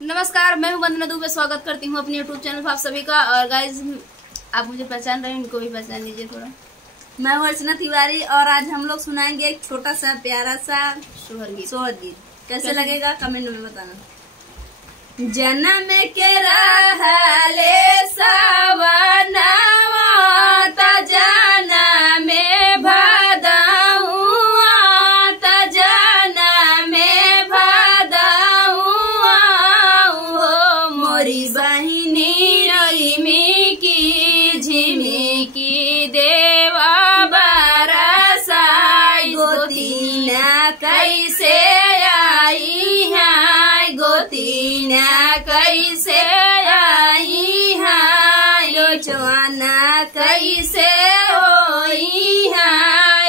नमस्कार, मैं हूं वंदना दुबे। स्वागत करती हूं अपने यूट्यूब चैनल पर आप सभी का। और गाइज, आप मुझे पहचान रहे हैं, इनको भी पहचान लीजिए थोड़ा। मैं हूं अर्चना तिवारी और आज हम लोग सुनाएंगे एक छोटा सा प्यारा सा सोहर गीत। कैसे लगेगा कमेंट में बताना। जन्म के रहले सवनवा त जनम भदहुआ त जनम भदहुआ हो मोरी बहिनी मिकी झिमिकी देवा बरसाई गोतीना कैसे आई है गोतीना कैसे आई है रोचना कैसे होई है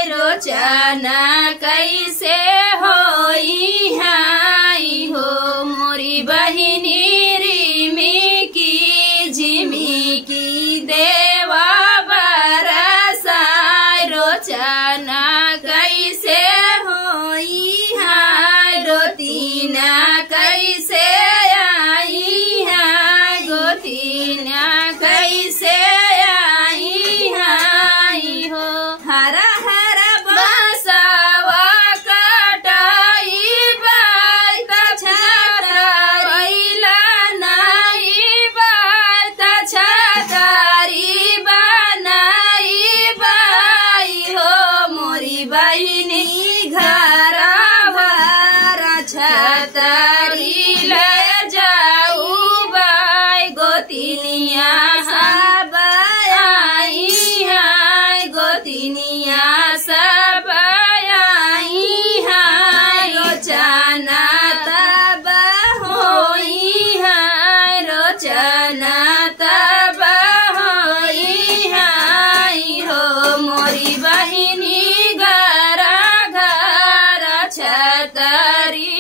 रोचना कैसे होई है हो मोरी बहिनी रिमिकी झिमिकी देवा बरसाई रोचना कैसे होई है रोतीना कैसे आई है गोतीना कैसे आई है हो हरा हरा बसवा कटाई बात छतरीला नाई बात छतरी बनाई बाई हो मोरी बहिनी घर छतरी ले जाऊ बाई गोतिनिया सब आई है गोतिनिया सब आई है रोचना तब होई है रोचना तब होई है हो मोरी बहिनी घर घर छतरी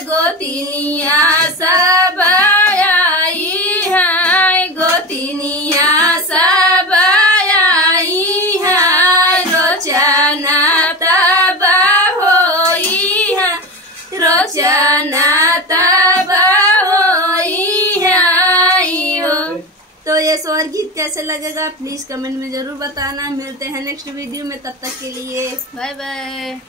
गोतिनिया सब आई है गोतिनिया सब आई है रोचना तब होई है रोचना तब होई है हो। तो ये सोहर गीत कैसे लगेगा प्लीज कमेंट में जरूर बताना। मिलते हैं नेक्स्ट वीडियो में, तब तक के लिए बाय बाय।